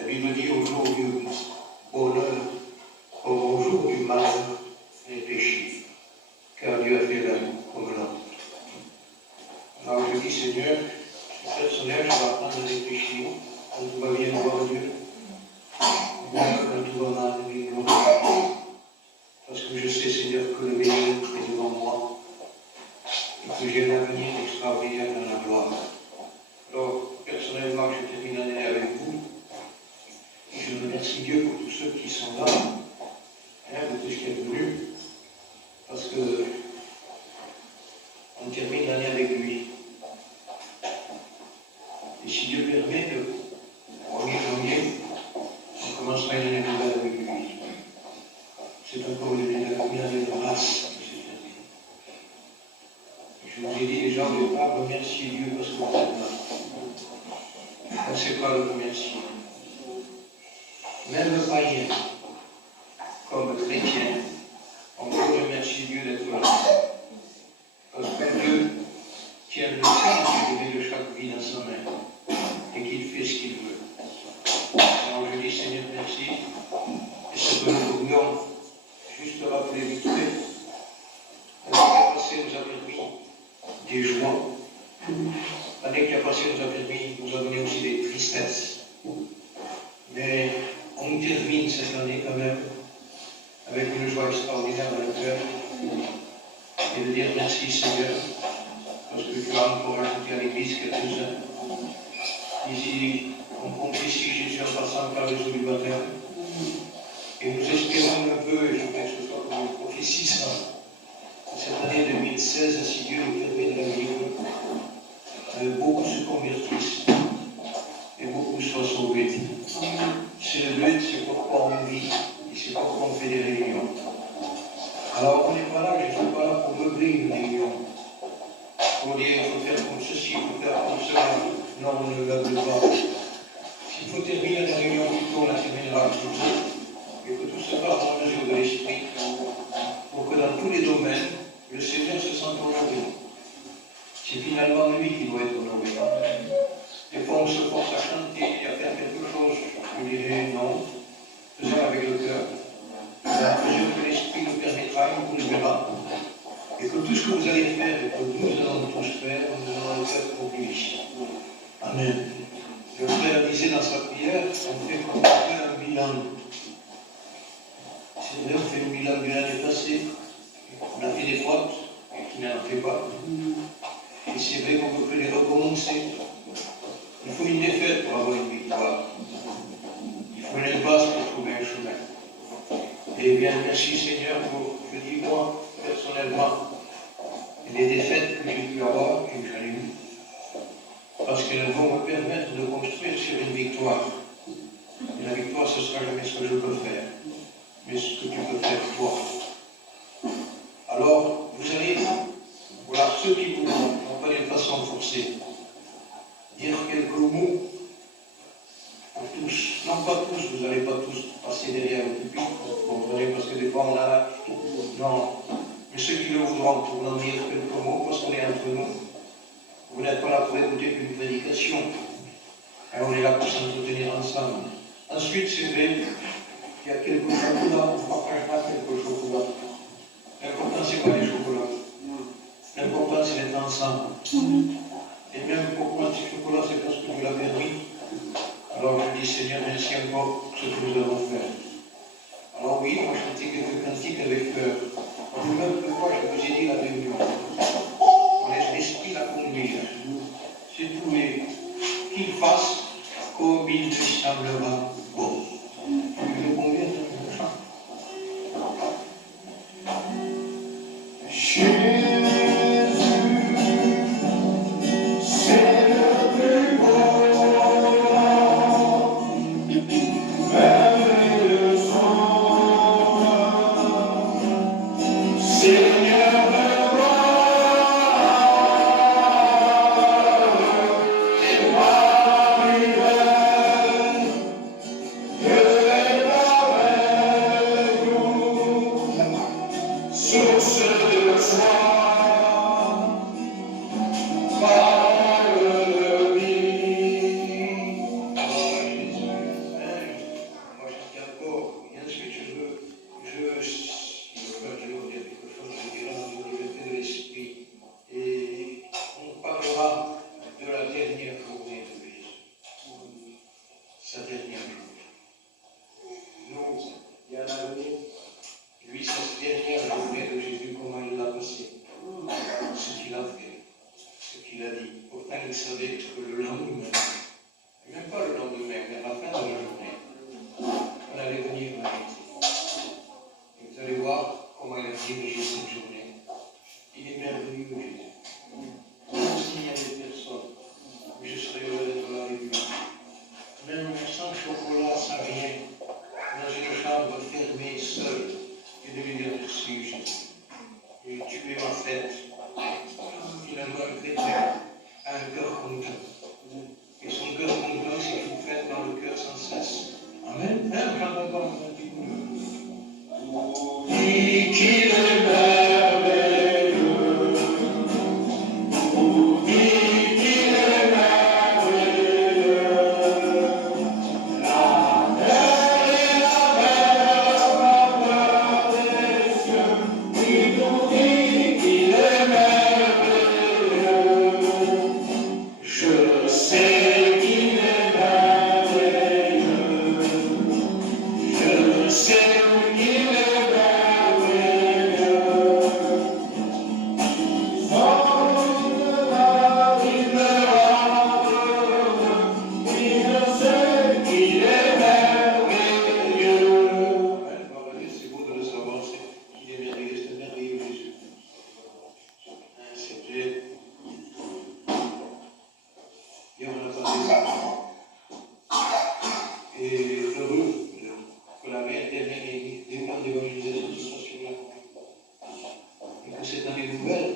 La Bible dit au jour du bonheur, au jour du malheur, réfléchis, car Dieu a fait l'un comme l'autre. Alors je dis, Seigneur, je suis personnel, je vais apprendre à réfléchir quand tout va bien voir Dieu, quand tout va mal, parce que je sais, Seigneur, que le meilleur est devant moi et que j'ai l'avenir extraordinaire dans la gloire. Alors, personnellement, je termine l'année avec vous. Et je remercie Dieu pour tous ceux qui sont là, de tout ce qui est venu, parce que on termine l'année avec lui. Et si Dieu permet, le 1er janvier, on commencera une année nouvelle avec lui. C'est encore une année de grâce que c'est terminé. Je vous ai dit déjà au départ, remercier Dieu parce que vous êtes là. On ne sait pas le remercier. Même le païen, comme le chrétien, on peut remercier Dieu d'être là. Parce que Dieu tient le ciel de chaque vie dans sa main et qu'il fait ce qu'il veut. Alors je dis Seigneur, merci. Et ce que nous pourrions juste rappeler vite fait. L'année qui a passé nous a permis des joies. L'année qui a passé nous a permis, nous a donné aussi des tristesses. Mais on termine cette année quand même avec une joie extraordinaire dans le cœur et de dire merci Seigneur parce que tu as encore ajouté à l'Église quelques-uns. Ici, on compte ici Jésus en passant par les eaux du baptême. Et nous espérons un peu, et je voudrais que ce soit comme une prophétie ça, cette année 2016, si Dieu nous permet de la vivre, beaucoup se convertissent et beaucoup soient sauvés. C'est le but, c'est pourquoi on vit et c'est pourquoi on fait des réunions. Alors on n'est pas là, je ne suis pas là pour meubler une réunion. Pour dire il faut faire comme ceci, il faut faire comme cela. Non, on ne meuble pas. S'il faut terminer la réunion plus tôt, on la terminera plus tôt. Et que tout se passe dans la mesure de l'esprit. Pour que dans tous les domaines, le Seigneur se sente honoré. C'est finalement lui qui doit être honoré. Des fois on se force à chanter et à faire quelque chose. Je dirais non, faisons avec le cœur. À mesure que l'esprit nous permettra, il nous le verra. Et que tout ce que vous allez faire et que nous allons tous faire, nous allons le faire pour lui. Amen. Le frère disait dans sa prière, on fait comme un bilan. C'est vrai, on fait un bilan de l'année passée. On a fait des fautes, et qui n'en fait pas. Et c'est vrai qu'on peut les recommencer. Il faut une défaite pour avoir une victoire. Il faut une base pour trouver un chemin. Et bien, merci Seigneur pour, je dis moi, personnellement, les défaites que j'ai pu avoir et que j'en ai eues. Parce qu'elles vont me permettre de construire sur une victoire. Et la victoire, ce ne sera jamais ce que je peux faire, mais ce que tu peux faire toi. Alors, vous allez, voilà, ceux qui vous n'ont pas d'une façon forcée, dire quelques mots pour tous. Non, pas tous, vous n'allez pas tous passer derrière le pupitre, vous comprenez, parce que des fois on a... Non, mais ceux qui le voudront pour en dire quelques mots, parce qu'on est entre nous, vous n'êtes pas là pour écouter qu'une prédication. Et on est là pour s'entretenir ensemble. Ensuite, c'est vrai qu'il y a quelques chocolats, on partagera quelques chocolats. L'important, c'est pas les chocolats. L'important, c'est d'être ensemble. Et même pour prendre ces chocolats, c'est parce que Dieu l'a permis. Alors je dis, Seigneur, merci encore pour ce que nous avons fait. Alors oui, on va chanter quelques cantiques avec on ne meuble pas, je vous ai dit la réunion. On laisse l'esprit la conduire. C'est tout, mais qu'il fasse comme il lui semblera bon. Il nous convient de chant. Yeah. sa dernière journée. Nous, il y en a donné, lui, sa dernière journée de Jésus, comment il l'a passé, ce qu'il a fait, ce qu'il a dit. Pourtant, il savait que le lendemain, même pas le lendemain, mais à la fin de la journée, on allait venir l'arrêter. Et vous allez voir comment il a dirigé cette journée. Il est merveilleux, Jésus. Même s'il n'y avait personne, je serais heureux d'être là avec lui. Même sans chocolat, sans rien, dans une chambre fermée, seule, et de lui dire merci, Jésus. Et tu es ma fête. Finalement, un chrétien a un cœur content. Et son cœur content, c'est une fête dans le cœur sans cesse. Amen. Même quand on parle un petit peu. Dis qu'il est merveilleux. Dis qu'il est merveilleux. La terre et la mer des cieux, il nous dit qu'il est merveilleux. Je sais qu'il est merveilleux. Je sais qu'il est merveilleux. Il me rend heureux. Il sait qu'il est merveilleux. C'est beau de le savoir, qu'il est merveilleux, c'est merveilleux Jésus. C'est vrai. Et on a parlé et heureux que la réintérêt des plans d'évangélisation soit sur la croix. Et que cette année nouvelle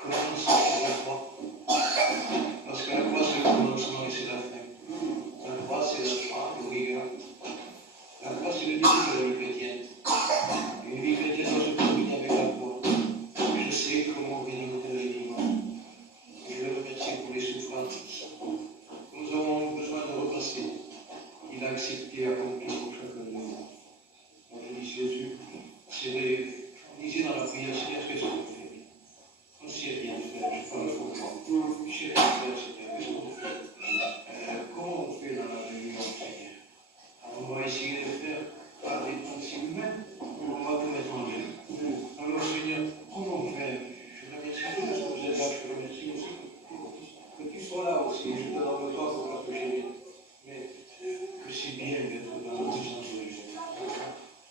commence sur la croix. Parce que la croix, c'est le commencement et c'est la fin. La croix, c'est la foi, le rigueur. La croix, c'est le début de la vie chrétienne. Et une vie chrétienne doit se terminer avec la croix. Je sais que mon Rédempteur est vivant. Et je le remercie pour les souffrances. Nous avons besoin de repasser. Il a accepté et accompli pour chacun de nous. Donc je dis Jésus, on disait dans la prière, Seigneur, qu'est-ce qu'on fait? On ne sait rien faire, je parle pour moi. Je ne sais rien faire, Seigneur, qu'est-ce qu'on fait? Comment on fait dans la réunion, Seigneur? On va essayer de faire par des principes humains, on va tout mettre en jeu. Alors Seigneur, comment faire? Je remercie Dieu parce que vous êtes là, je remercie aussi que tu sois là aussi, je te donne toi pour la toucher. Mais que c'est bien d'être dans la puissance de Dieu.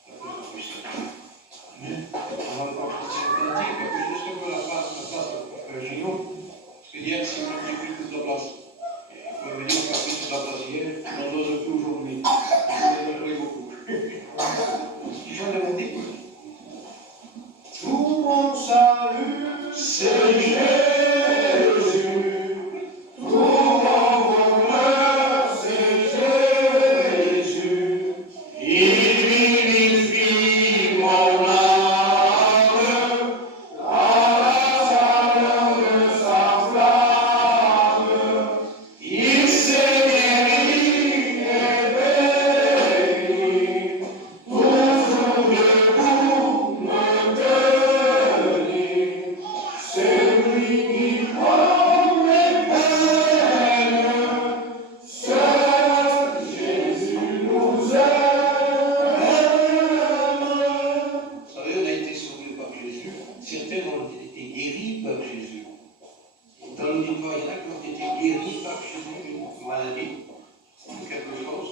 La puissance. Amen. On va voir ce que dire, que juste un peu la place Gino. Parce que hier, si on a pris toute la place, il faut me dire qu'on a pris toute la place hier, on n'ose plus aujourd'hui. Je vous ai beaucoup. Qui chante le monde? Tout mon salut, c'est Jésus. Tout mon bonheur, c'est Jésus. Il vivifie mon âme à la chaleur de sa flamme. Il s'est guéri et béni, toujours debout me tenir. C'est lui qui prend mes peines, seul Jésus nous aime. Vous savez, on a été sauvés par Jésus, certains ont été guéris par Jésus. Dans l'auditoire, il y en a qui ont été guéris par Jésus d'une maladie, ou quelque chose.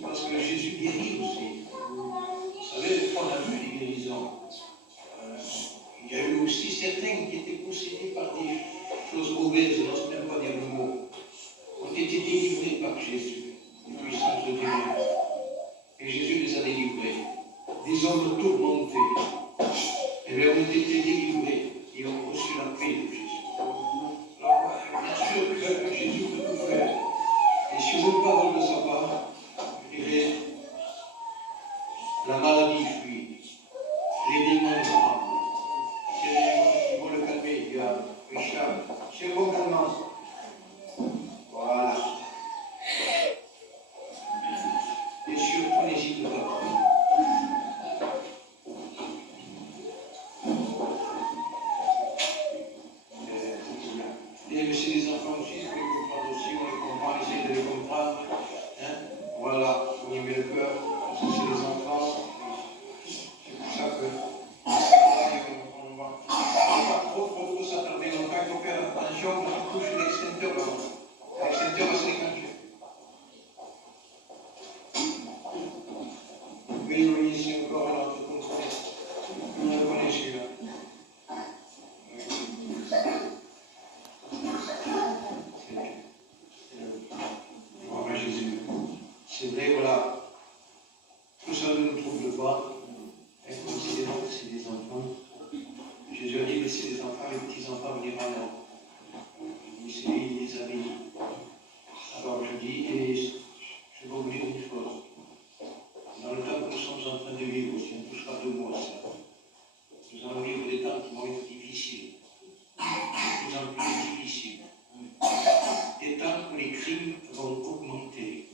Parce que Jésus guérit aussi. Vous savez, on a vu les guérisons. Il y a eu aussi certains qui étaient possédés par des choses mauvaises, je n'ose même pas dire le mot, ont été délivrés par Jésus, des puissances de Dieu. Et Jésus les a délivrés. Des hommes tourmentés, et bien, ont été délivrés et ont reçu la paix de Jésus. Alors, bien sûr que Jésus peut tout faire. Et si une parole de sa part, je dirais, la maladie fuit, les démons tremblent. Ils vont le calmer. voilà, on y met le cœur, ça c'est les enfants. C'est pour ça que on ne va pas trop s'attarder longtemps. Il faut faire attention quand on touche l'extincteur là. L'extincteur va se déclencher. Oui, c'est encore un autre contrôle. On le connaît celui-là. Voilà, Jésus. C'est vrai, voilà. Tout ça ne nous trouble pas. Et considérons que c'est des enfants. Jésus a dit que c'est des enfants, les petits-enfants veniront. Il les a bénis. Alors je dis, et je vais vous dire une chose. Dans le temps que nous sommes en train de vivre, si on touchera 2 mois ça, nous allons vivre des temps qui vont être difficiles. De plus en plus difficiles. Des temps où les crimes vont augmenter.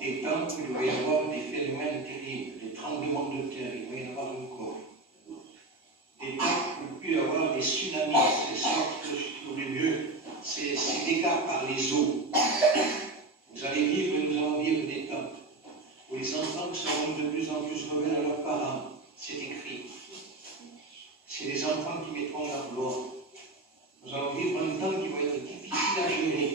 Des temps où il va y avoir des phénomènes terribles, des tremblements de terre, il va y en avoir encore. Des temps où il peut y avoir des tsunamis, ces sortes, je trouvais mieux, ces dégâts par les eaux. Vous allez vivre et nous allons vivre des temps où les enfants seront de plus en plus rebelles à leurs parents. C'est écrit. C'est les enfants qui mettront leur loi. Nous allons vivre un temps qui va être difficile à gérer.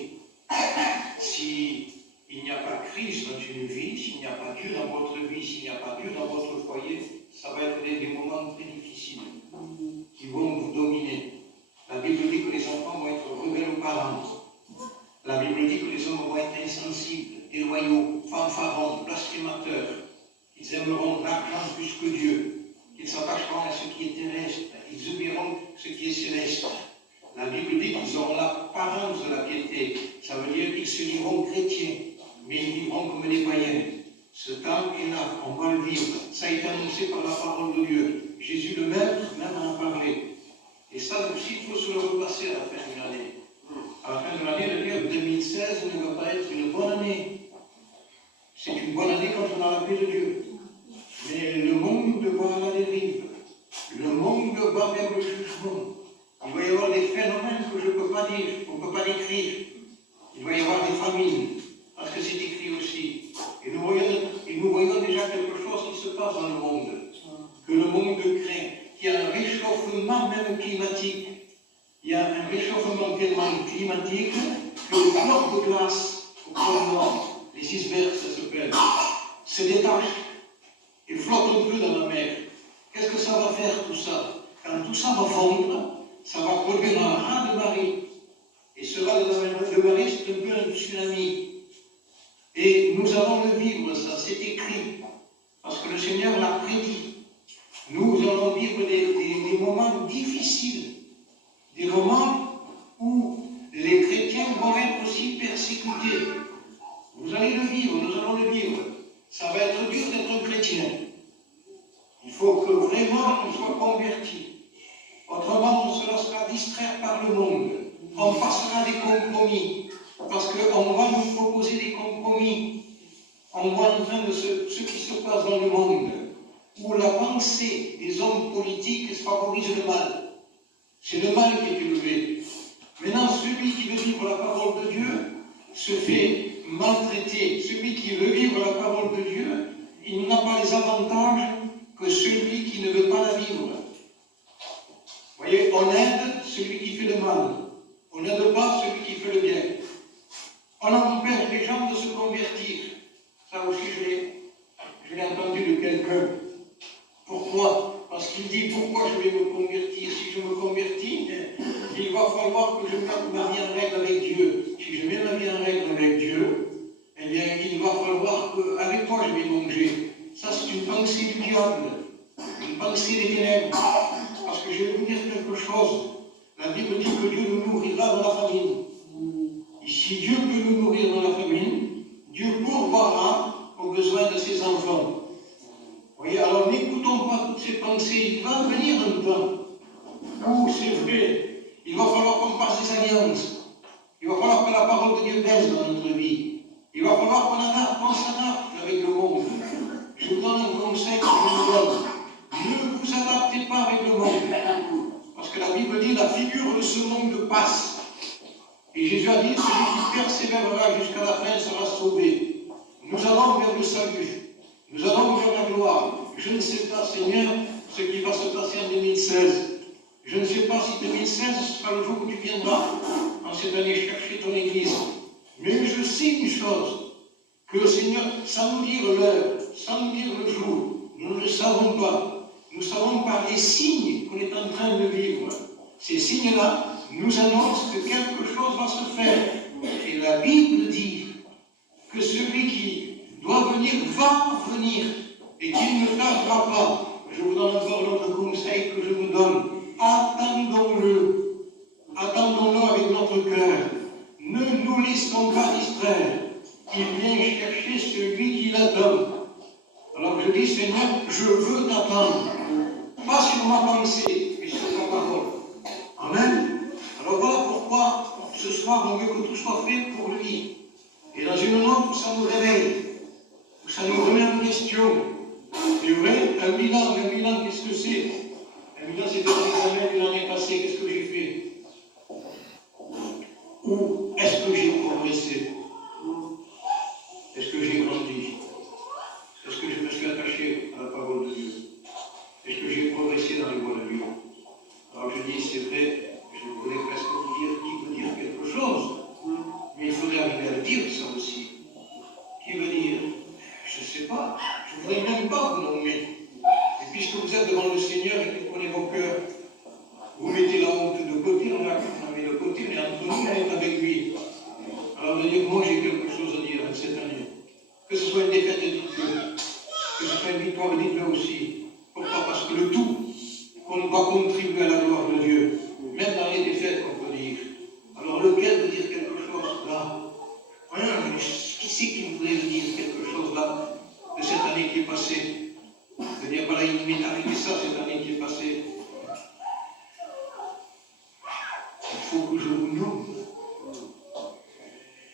S'il n'y a pas Christ dans une vie, s'il n'y a pas Dieu dans votre vie, s'il n'y a pas Dieu dans votre foyer, ça va être des moments très difficiles qui vont vous dominer. La Bible dit que les enfants vont être rebelles aux parents. La Bible dit que les hommes vont être insensibles, déloyaux, fanfarons, blasphémateurs. Ils aimeront l'argent plus que Dieu. Qu'ils s'attacheront à ce qui est terrestre. Ils oublieront ce qui est céleste. La Bible dit qu'ils auront l'apparence de la piété. Ça veut dire qu'ils se diront chrétiens, mais ils vivront comme les païens. Ce temps est là, on va le vivre. Ça a été annoncé par la parole de Dieu. Jésus le Maître même en a parlé. Et ça aussi, il faut se le repasser à la fin de l'année. À la fin de l'année, le dire 2016 ne va pas être une bonne année. C'est une bonne année quand on a la paix de Dieu. Mais le monde va à la dérive. Le monde va vers le jugement. Il va y avoir des phénomènes que je ne peux pas dire, qu'on ne peut pas décrire. Il va y avoir des famines, parce que c'est écrit aussi. Et nous voyons déjà quelque chose qui se passe dans le monde, que le monde craint, qu'il y a un réchauffement même climatique. Il y a un réchauffement tellement climatique que le bloc de glace au pôle Nord, les icebergs, ça s'appelle, se détachent et flottent un peu dans la mer. Qu'est-ce que ça va faire tout ça? Quand tout ça va fondre, ça va produire un raz-de-marée. Et ce raz-de-marée, c'est un peu un tsunami. Et nous allons le vivre, ça, c'est écrit. Parce que le Seigneur l'a prédit. Nous allons vivre des moments difficiles. Des moments où les chrétiens vont être aussi persécutés. Vous allez le vivre, nous allons le vivre. Ça va être dur d'être un chrétien. Il faut que vraiment on soit converti. Autrement, on se laissera distraire par le monde. On passera des compromis. Parce qu'on va nous proposer des compromis. On voit en train de ce qui se passe dans le monde, où la pensée des hommes politiques favorise le mal. C'est le mal qui est élevé. Maintenant, celui qui veut vivre la parole de Dieu se fait maltraiter. Celui qui veut vivre la parole de Dieu, il n'a pas les avantages que celui qui ne veut pas la vivre. Vous voyez, on aide celui qui fait le mal. On n'aide pas celui qui fait le bien. On empêche les gens de se convertir. Ça aussi, je l'ai entendu de quelqu'un. Pourquoi? Parce qu'il dit, pourquoi je vais me convertir? Si je me convertis, il va falloir que je mette ma vie en règle avec Dieu. Si je mets ma vie en règle avec Dieu, eh bien, il va falloir avec quoi je vais manger. Ça, c'est une pensée du diable, une pensée des ténèbres. Parce que je vais vous dire quelque chose. La Bible dit que Dieu nous nourrira dans la famine. Et si Dieu peut nous nourrir dans la famine, Dieu pourvoira aux besoins de ses enfants. Vous voyez, alors n'écoutons pas toutes ces pensées. Il va venir un temps où c'est vrai, il va falloir qu'on fasse des alliances. Il va falloir que la parole de Dieu pèse dans notre vie. Il va falloir qu'on s'adapte avec le monde. Je vous donne un conseil que je vous donne. Ne vous adaptez pas avec le monde. Parce que la Bible dit la figure de ce monde passe. Et Jésus a dit celui qui persévérera jusqu'à la fin sera sauvé. allons vers le salut. Nous allons vers la gloire. Je ne sais pas, Seigneur, ce qui va se passer en 2016. Je ne sais pas si 2016 sera le jour où tu viendras en cette année chercher ton Église. Mais je sais une chose, que le Seigneur, sans nous dire l'heure, sans nous dire le jour, nous ne le savons pas. Nous savons par les signes qu'on est en train de vivre. Ces signes-là nous annoncent que quelque chose va se faire. Et la Bible dit que celui qui doit venir va venir et qu'il ne tardera pas. Je vous donne encore l'autre conseil que je vous donne. Attendons-le. Attendons-le avec notre cœur. Ne nous laissons pas distraire. Il vient chercher celui qui l'attend. Alors je dis, Seigneur, je veux t'attendre. Pas sur ma pensée, mais sur ta parole. Amen. Alors voilà pourquoi ce soir, on veut que tout soit fait pour lui. Et dans une note où ça nous réveille, où ça nous remet en question. C'est vrai, un bilan, qu'est-ce que c'est? Un bilan, c'est faire l'examen de l'année passée, qu'est-ce que j'ai fait? Où est-ce que j'ai progressé? Est-ce que j'ai grandi? Est-ce que je me suis attaché à la parole de Dieu? Est-ce que j'ai progressé dans les voies de Dieu? Alors je dis, c'est vrai, je voulais presque vous dire qui veut dire quelque chose, mais il faudrait arriver à le dire ça aussi. Qui veut dire? Je ne sais pas, je ne voudrais même pas vous nommer. Et puisque vous êtes devant le Seigneur et que vous prenez vos cœurs, vous mettez la honte de côté, on a mis de côté, mais entre nous, on est avec lui. Alors de dire, moi j'ai quelque chose à dire cette année. Que ce soit une défaite, dites-le. Que ce soit une victoire, dites-le aussi. Pourquoi? Parce que le tout, qu'on doit contribuer à la gloire de Dieu, même dans les défaites, on peut dire. Alors lequel veut dire quelque chose là? Qui c'est qui voudrait dire quelque chose là de cette année qui est passée? De dire, voilà, il m'est arrivé ça cette année qui est passée. Il faut que je vous nomme.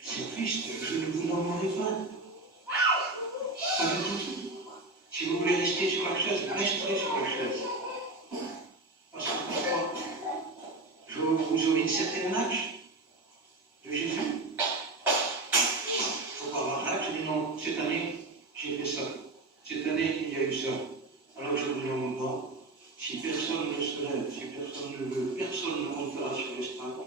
C'est triste, je ne vous nommerai pas. Pas du tout. Si vous voulez rester sur la chaise, resterez sur la chaise. Parce que pourquoi? Vous aurez une certaine âge de Jésus. Il faut pas avoir l'âge, je dis non, cette année, j'ai fait ça. Cette année, il y a eu ça. Alors je vous nomme pas. Si personne ne se lève, si personne ne veut, personne ne montera sur l'estrade.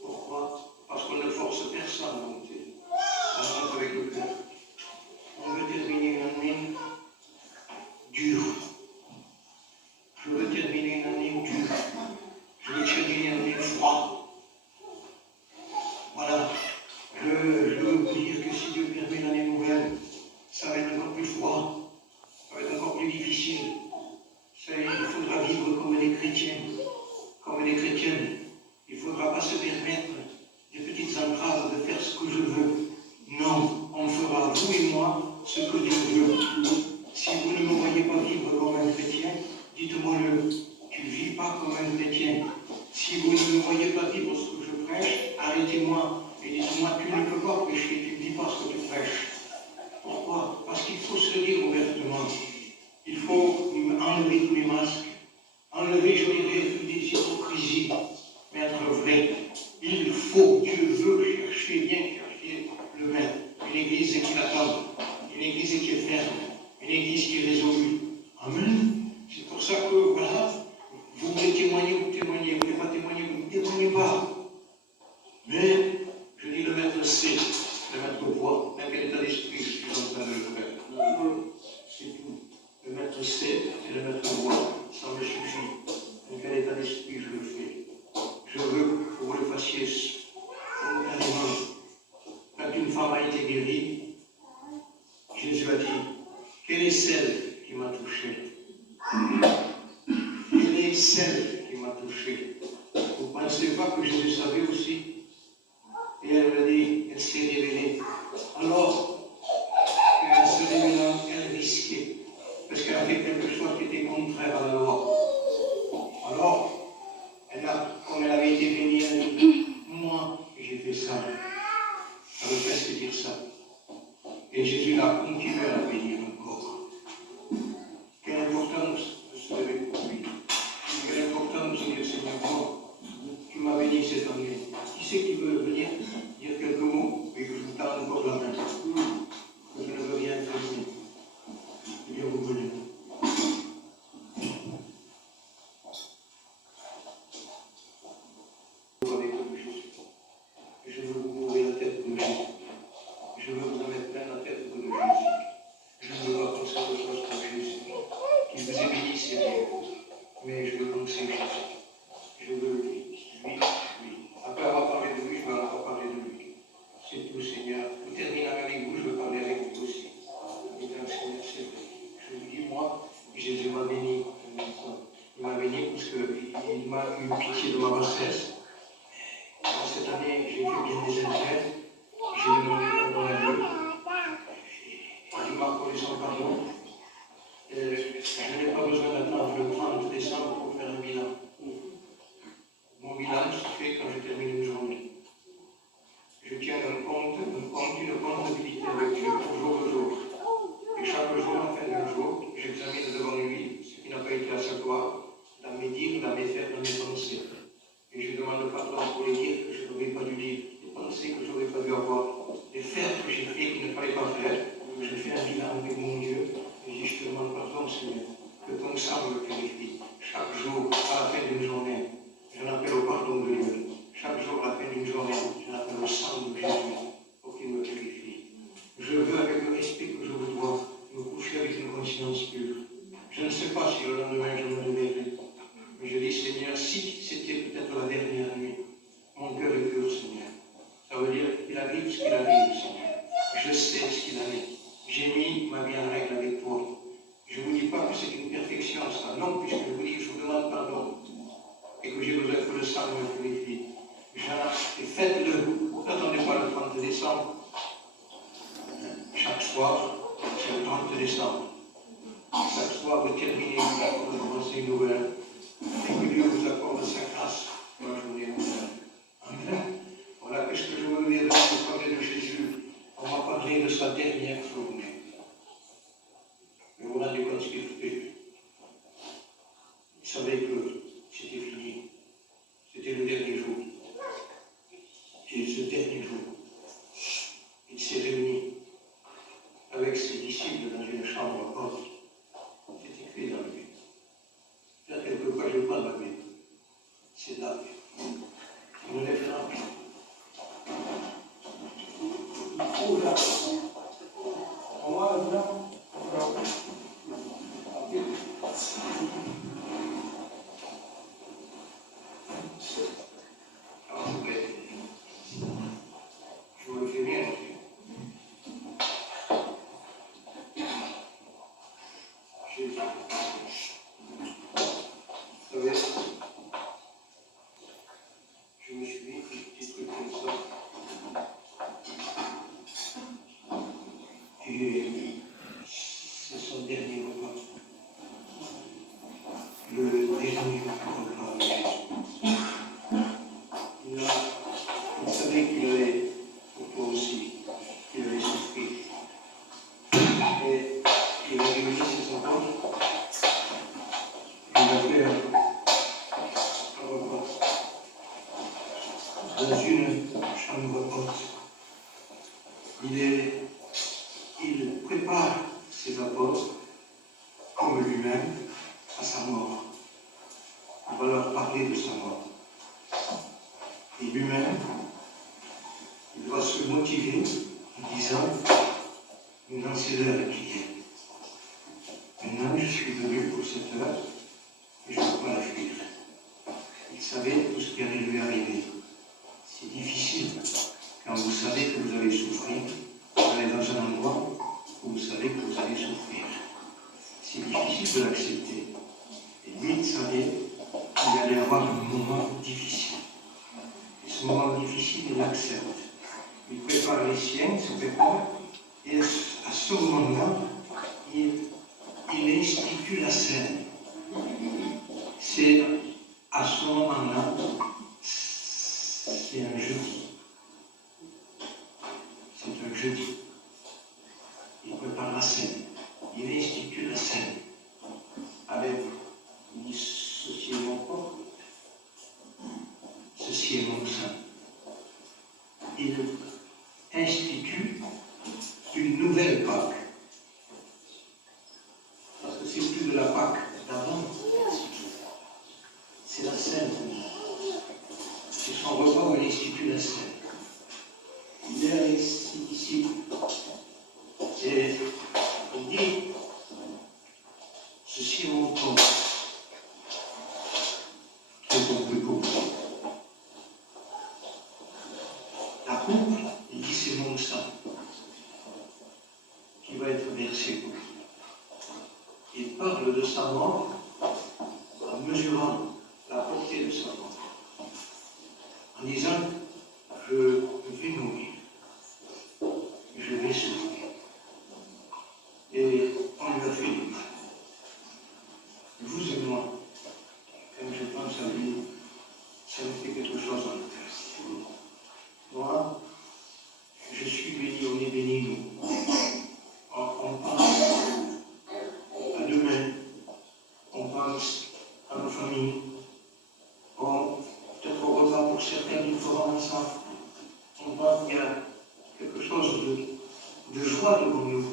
Pourquoi? Parce qu'on ne force personne à monter. On monte avec le cœur. On veut terminer une année dure. Je veux terminer une année dure. Je veux terminer une année froide. Voilà. Je veux vous dire que si Dieu permet l'année nouvelle, ça va être encore plus froid. Ça va être encore plus difficile. Il faudra vivre comme des chrétiens, comme des chrétiennes. Il ne faudra pas se permettre des petites entraves de faire ce que je veux. Non, on fera, vous et moi, ce que Dieu veut. Si vous ne me voyez pas vivre comme un chrétien, dites-moi-le. Tu ne vis pas comme un chrétien. Si vous ne me voyez pas vivre ce que je prêche, arrêtez-moi et dites-moi, tu ne peux pas prêcher, tu ne dis pas ce que tu prêches. Pourquoi? Parce qu'il faut se le dire ouvertement. Il faut enlever tous les masques, enlever, je dirais, toutes les hypocrisies, mais être vrai. Il faut, Dieu veut chercher, bien chercher le maître. Une église qui l'attend, une église qui est ferme, une église qui est résolue. Amen. C'est pour ça que, voilà, vous voulez témoigner, vous témoignez, vous ne voulez pas témoigner, vous ne témoignez pas. Mais, je dis, le maître sait, le maître voit, dans quel état d'esprit je suis en train de le faire. C'est tout. Le maître sait et le maître voit, ça me suffit. Dans quel état d'esprit je le fais. Je veux que vous le fassiez spontanément. Quand une femme a été guérie, Jésus a dit, quelle est celle qui m'a touché? Quelle est celle qui m'a touché? Vous ne pensez pas que Jésus savait aussi? Et elle m'a dit, elle s'est révélée. Alors, elle se révélant, elle risquait. Parce qu'elle a fait quelque chose qui était contraire à la loi. Alors, comme elle avait été bénie, elle a dit, moi, j'ai fait ça. Ça veut presque dire ça. Et Jésus a continué à la bénir encore. Quelle importance de se lever pour lui. Quelle importance de se dire, Seigneur, moi, tu m'as béni cette année. Qui c'est qui veut venir dire quelques mots et que je vous tende encore la main? Que je ne veux rien Je ne veux pas qu'on se repose comme Jésus, qui vous est béni, Seigneur, mais je veux qu'on c'est Jésus. Je veux lui. Après avoir parlé de lui, je veux encore parler de lui. C'est tout, Seigneur. Pour terminer avec vous, je veux parler avec vous aussi. Mesdames, Seigneur, c'est vrai. Je vous dis, moi, Jésus m'a béni. Il m'a béni parce qu'il m'a eu pitié de ma grossesse. Cette année, j'ai fait bien des intérêts. J'ai demandé pardon à Dieu. Il m'a accordé son pardon. Je n'ai pas besoin d'attendre le 30 décembre pour faire un bilan. Mon bilan se fait quand je termine une journée. Je tiens une comptabilité avec Dieu au jour le jour. Et chaque jour, en fin de jour, j'examine devant lui ce qui n'a pas été à sa gloire, dans mes dires, dans mes faits, dans mes pensées. Et je demande pardon pour les dires que je n'aurais pas dû dire, les pensées que je n'aurais pas dû avoir, les faits que j'ai faits qu'il ne fallait pas faire. Je fais un bilan avec mon Dieu et je dis, je te demande pardon, Seigneur, que ton sang me purifie. Chaque jour, à la fin d'une journée, j'en appelle au pardon de Dieu. Chaque jour, à la fin d'une journée, j'en appelle au sang de Jésus pour qu'il me purifie. Je veux, avec le respect que je vous dois, me coucher avec une conscience pure. Je ne sais pas si le lendemain je me réveillerai. Mais je dis, Seigneur, si c'était peut-être la dernière nuit, mon cœur est pur, Seigneur. Ça veut dire qu'il arrive ce qu'il arrive, Seigneur. Je sais ce qu'il en est. J'ai mis ma vie en règle avec toi. Je ne vous dis pas que c'est une perfection, ça. Non, puisque je vous dis, je vous demande pardon. Et que j'ai besoin que le sang me purifie. Et faites-le. N'attendez pas le 30 décembre. Chaque soir, c'est le 30 décembre. Chaque soir, vous terminez, vous accordez une pensée nouvelle. Et que Dieu vous accorde sa grâce pour la journée nouvelle. Amen. Voilà, qu'est-ce que je veux dire pour parler de Jésus. On va parler de sa dernière journée. Mais vous vous rendez compte ce qu'il fait. Il savait que c'était fini. C'était le dernier jour. Et ce dernier jour, il s'est réuni avec ses disciples dans une chambre haute. C'est écrit dans le Bible. Là, quelquefois, je prends la Bible. C'est là. On me lève là. Oh là. On va là. Je me fais bien. Jésus. Vous savez, je me suis mis des petits trucs comme ça. Et c'est son dernier repas. Le dernier repas avec Jésus. Il savait qu'il allait, pour toi aussi, qu'il allait souffrir. Et il a réuni ses apôtres. Il a fait un repas dans une chambre haute. Il prépare ses apôtres comme lui-même à sa mort. Il va leur parler de sa mort. Et lui-même, il va se motiver en disant, maintenant c'est l'heure qui est. Maintenant je suis venu pour cette heure et je ne peux pas la fuir. Il savait tout ce qui allait lui arriver. C'est difficile quand vous savez que vous allez souffrir, d'aller dans un endroit où vous savez que vous allez souffrir. C'est difficile de l'accepter. Et lui, il savait qu'il allait avoir un moment difficile. Et ce moment difficile, il l'accepte. Il prépare les siens, il se prépare, et à ce moment-là, il institue la scène. C'est à ce moment-là, c'est un jeudi. C'est un jeudi. Il prépare la scène. Il institue la scène. Avec, il dit, ceci est mon corps, ceci est mon sang. Il institue une nouvelle Pâque. Parce que c'est plus de la Pâque d'avant. C'est la scène. C'est son repas où il institue la scène. Il est avec ses disciples. Et doit être versé pour vous. Il parle de sa mort en mesurant la portée de sa mort, en disant, je vais mourir, je vais souffrir. Et on lui a fait du mal. Vous et moi, quand je pense à lui, ça me fait quelque chose en cœur. Moi, je suis béni, on est béni, nous. On pense à demain, on pense à nos familles, peut-être au repas pour certains qui feront ensemble. On pense qu'il y a quelque chose de joie devant nous.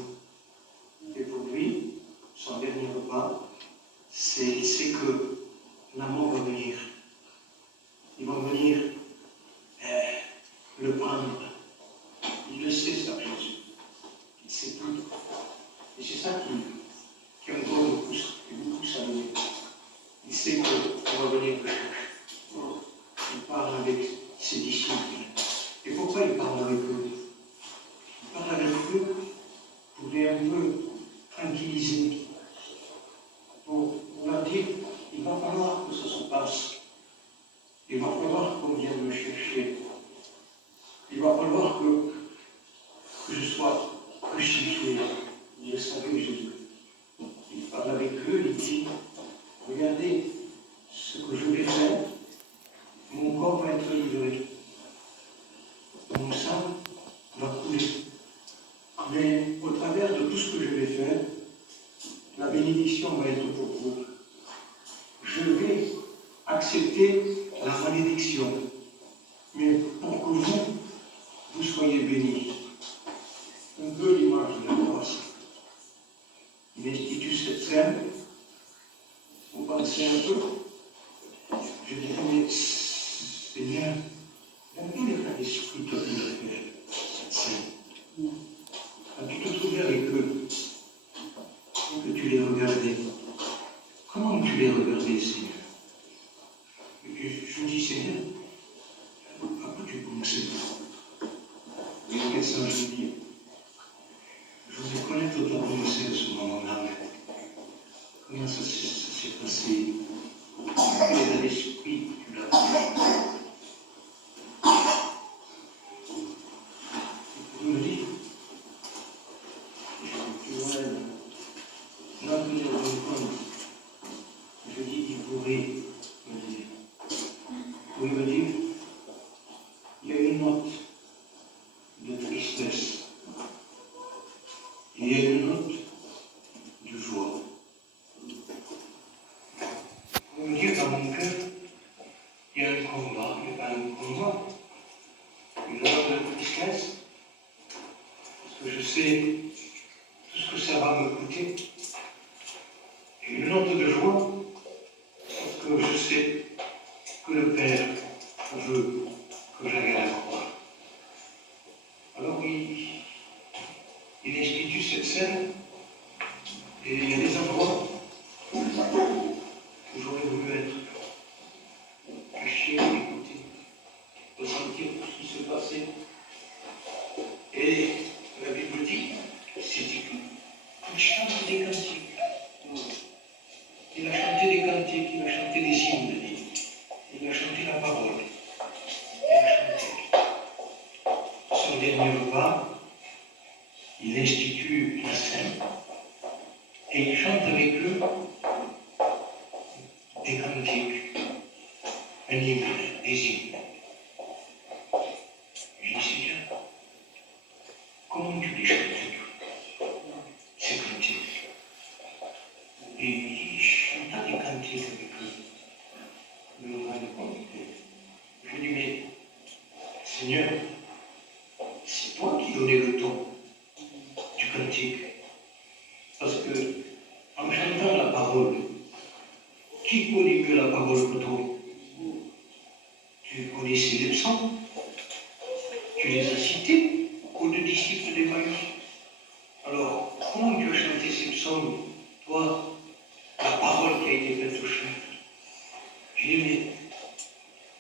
Et pour lui, son dernier repas, c'est que la mort va venir. Ils vont venir le prendre. Il le sait, ça, Jésus. Il sait tout. Et c'est ça qui encore le pousse à venir. Il sait qu'on va venir le chercher. Il parle avec ses disciples. Et pourquoi il parle avec eux? Il parle avec eux pour les un peu tranquilliser, pour leur dire, il va falloir que ça se passe. Il va falloir qu'on vienne me chercher. Il va falloir que je sois crucifié. Je savais Jésus. Il parle avec eux, il dit, regardez ce que je vais faire, mon corps va être livré. Mon sang va couler. Mais au travers de tout ce que je vais faire, la bénédiction va être pour vous. Je vais accepter la malédiction, mais pour que vous soyez bénis. Un peu l'image de la croix. Il institue cette scène. Vous pensez un peu. Je dirais, mais Seigneur, dans quel état d'esprit tu as pu faire cette scène? Quand tu te trouvais avec eux, que tu les regardais, comment tu les regardais, Seigneur? Je dis, Seigneur, à quoi tu pensais? Et le médecin, je dis, je voudrais connaître ta pensée à ce moment-là. Comment ça s'est passé? Quel état d'esprit tu l'as fait? Il me dit, tu vois, non tenir compte. Je dis, il pourrait me dire. Vous me dire, il y a une note de tristesse. Il y a une note de joie. Vous me dire, dans mon cœur, il y a un combat, mais pas un combat. Une note de tristesse, parce que je sais tout ce que ça va me coûter. Et une note de joie, parce que je sais que le Père veut que j'aille à la croix. Alors il institue cette scène, et il y a des endroits où j'aurais voulu être caché, écouter, ressentir tout ce qui se passait. Et la Bible dit, c'est écrit, il chante des cantiques. Il a chanté des cantiques, il a chanté des hymnes, il a chanté la parole. Il a chanté. Son dernier repas, il institue la scène et il chante avec eux des cantiques, un hymne, des hymnes. Je dis, Seigneur, comment tu les chantes, ces cantiques? Et il chanta des cantiques avec eux. Je me rends compte. Je dis, mais Seigneur, c'est toi qui donnais le ton du cantique. Parce que, en chantant la parole, qui connaît mieux la parole que toi? Tu connaissais les psaumes, tu les as cités aux deux disciples d'Emmaüs. Alors, comment tu as chanté ces psaumes, toi, la parole qui a été faite au chant? J'ai dit, mais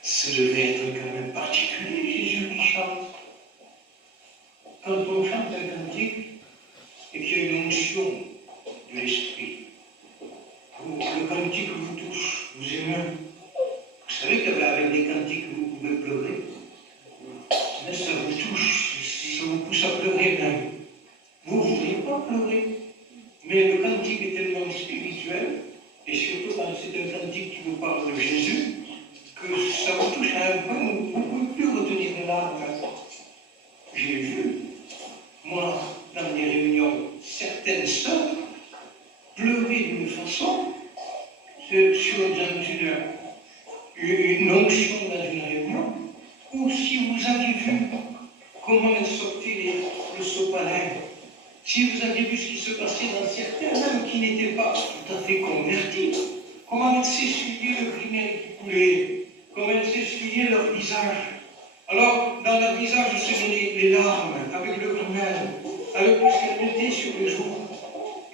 ça devait être quand même particulier, Jésus qui chante. Quand on chante un cantique et qu'il y a pas pleurer. Mais le cantique est tellement spirituel, et surtout quand c'est un cantique qui nous parle de Jésus, que ça vous touche à un point où vous ne pouvez plus retenir les larmes. J'ai vu, moi, dans des réunions, certaines sœurs pleurer d'une façon sur une onction dans une réunion, ou si vous aviez vu comment elles sortaient le sopalin, si vous aviez vu ce qui se passait dans certains même qui n'étaient pas tout à fait convertis, comment elles s'essuyaient le grimel qui coulait, comment elles s'essuyaient leur visage. Alors, dans leur visage se venaient les larmes, avec le grimel, avec ce qu'elles mettaient sur les joues.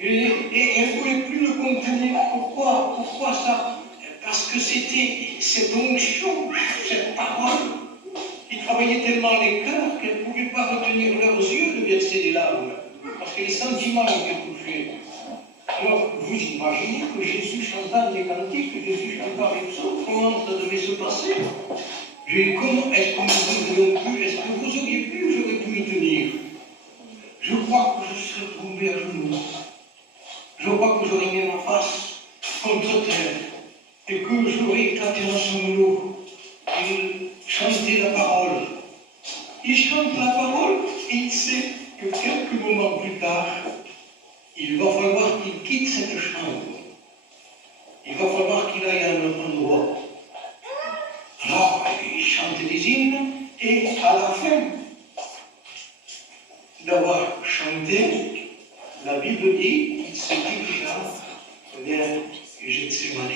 Et elles ne pouvaient plus le contenir. Pourquoi ça? Parce que c'était cette onction, cette parole, qui travaillait tellement les cœurs qu'elles ne pouvaient pas retenir leurs yeux de verser des larmes, parce que les sentiments étaient touchés. Alors, vous imaginez que Jésus chantant des cantiques, que Jésus chantant les psaumes, comment ça devait se passer? J'ai dit, comment est-ce que nous aurions pu, est-ce que vous auriez pu, ou j'aurais pu y tenir? Je crois que je serais tombé à genoux. Je crois que j'aurais mis ma face contre terre et que j'aurais éclaté en sanglots. Il chantait la parole. Il chante la parole et il sait que quelques moments plus tard, il va falloir qu'il quitte cette chambre. Il va falloir qu'il aille à un autre endroit. Alors, il chante des hymnes et à la fin d'avoir chanté, la Bible dit qu'il se dirigea vers Gethsémane.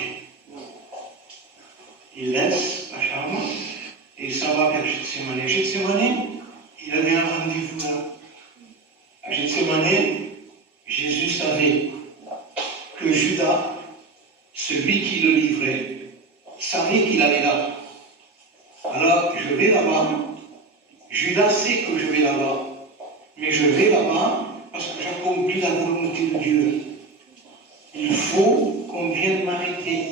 Il laisse la chambre et il s'en va vers Gethsémane. Gethsémane, il avait un rendez-vous là. À Gethsémane, Jésus savait que Judas, celui qui le livrait, savait qu'il allait là. Alors, je vais là-bas. Judas sait que je vais là-bas. Mais je vais là-bas parce que j'accomplis la volonté de Dieu. Il faut qu'on vienne m'arrêter.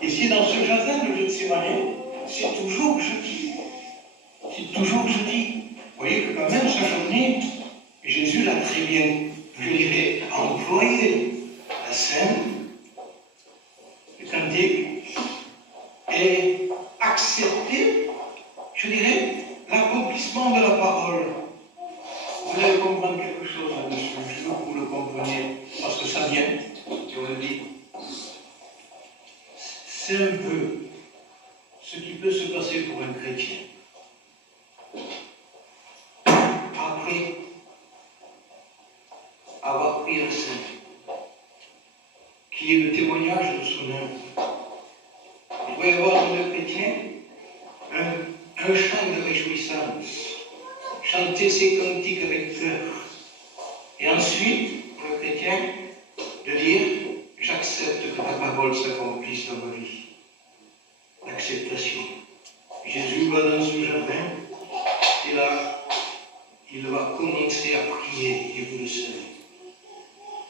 Et si dans ce jardin de Gethsémane, c'est toujours jeudi. C'est toujours jeudi. Vous voyez que quand même, sa journée, Jésus l'a très bien, je dirais, employé. La scène, le cantique, et accepter, je dirais, l'accomplissement de la parole. Vous allez comprendre quelque chose là-dessus. Je veux que vous le compreniez, parce que ça vient, et on le dit. C'est un peu ce qui peut se passer pour un chrétien. Après avoir pris un saint, qui est le témoignage de son œuvre, il doit y avoir dans le chrétien un chant de réjouissance, chanter ses cantiques avec cœur. Et ensuite, pour le chrétien, de dire, j'accepte que ta parole s'accomplisse dans ma vie. L'acceptation. Jésus va dans ce jardin, et là, il va commencer à prier, et vous le savez.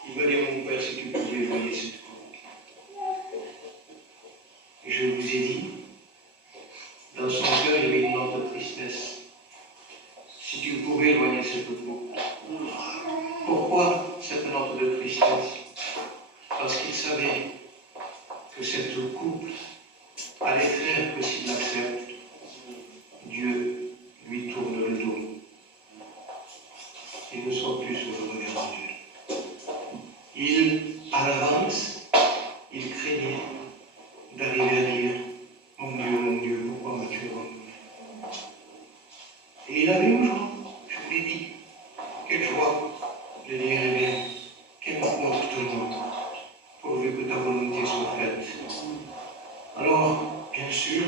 Il va dire, mon Père, si tu pouvais éloigner cette coupe. Et je vous ai dit, dans son cœur, il y avait une note de tristesse. Si tu pouvais éloigner cette coupe. Pourquoi cette note de tristesse? Parce qu'il savait que cette coupe allait faire que s'il l'accepte, Dieu lui tourne le dos. Il ne soit plus sur le regard de Dieu. Il, à l'avance, il craignait d'arriver à dire, mon Dieu, pourquoi m'as-tu abandonné? Et il avait une joie, je vous l'ai dit. Quelle joie de dire, eh bien, qu'importe moi, pourvu que ta volonté soit faite. Alors, bien sûr,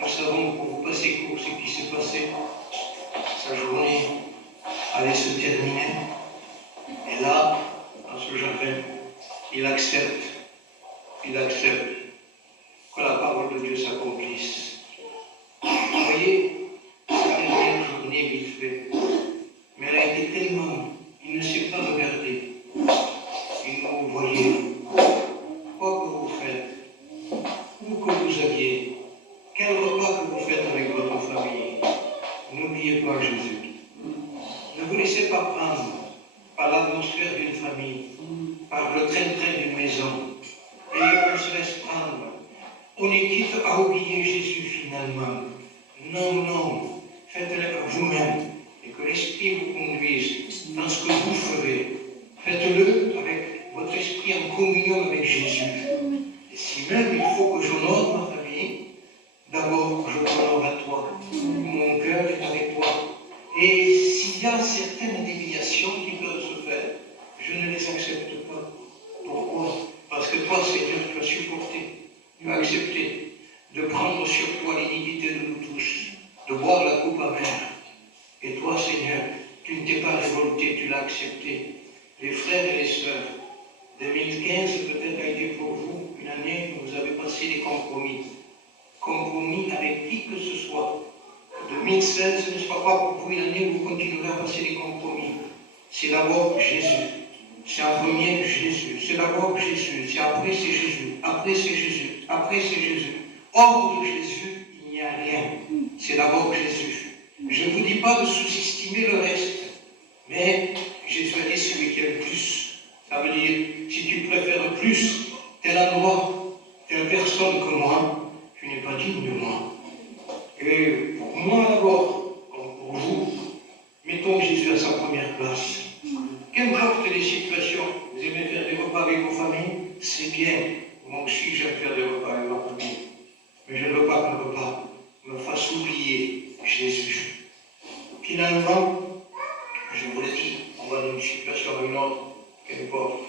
nous savons pour vous passer court ce qui s'est passé. Sa journée allait se terminer. Et là, dans ce jardin, il accepte que la parole de Dieu s'accomplisse. Vous voyez, ça a été une journée vite fait, mais elle a été tellement, il ne s'est pas regardé. Il nous voyait, quoi que vous faites, où que vous alliez, quel repas que vous faites avec votre famille, n'oubliez pas Jésus. Ne vous laissez pas prendre par la l'atmosphère d'une famille, par le train-train d'une maison. Et on se laisse prendre. On est quitte à oublier Jésus finalement. Non, non, faites-le à vous-même et que l'Esprit vous conduise dans ce que vous ferez. Faites-le avec votre esprit en communion avec Jésus. Et si même il faut que j'honore ma famille, d'abord je t'honore à toi. Mon cœur est avec toi. Et s'il y a certaines déviations qui peuvent se faire, je ne les accepte pas. Pourquoi? Parce que toi, Seigneur, tu as supporté, tu as accepté de prendre sur toi l'iniquité de nous tous, de boire la coupe amère. Et toi, Seigneur, tu ne t'es pas révolté, tu l'as accepté. Les frères et les sœurs, 2015 peut-être a été pour vous une année où vous avez passé des compromis. Compromis avec qui que ce soit. 2016 ne sera pas pour vous une année où vous continuerez à passer des compromis. C'est d'abord Jésus. C'est en premier Jésus. C'est d'abord Jésus. C'est après c'est Jésus. Après c'est Jésus. Après c'est Jésus. Hors de Jésus, il n'y a rien. C'est d'abord Jésus. Je ne vous dis pas de sous-estimer le reste. Mais Jésus a dit celui qui a le plus. Ça veut dire, si tu préfères plus tel endroit, telle personne que moi, tu n'es pas digne de moi. Et pour moi d'abord, comme pour vous, mettons Jésus à sa première place. Qu'importe les situations, vous aimez faire des repas avec vos familles, c'est bien. Moi aussi j'aime faire des repas avec ma famille. Mais je ne veux pas que le repas me fasse oublier Jésus. Finalement, je vous l'ai dit, on va d'une situation à une autre, qu'importe.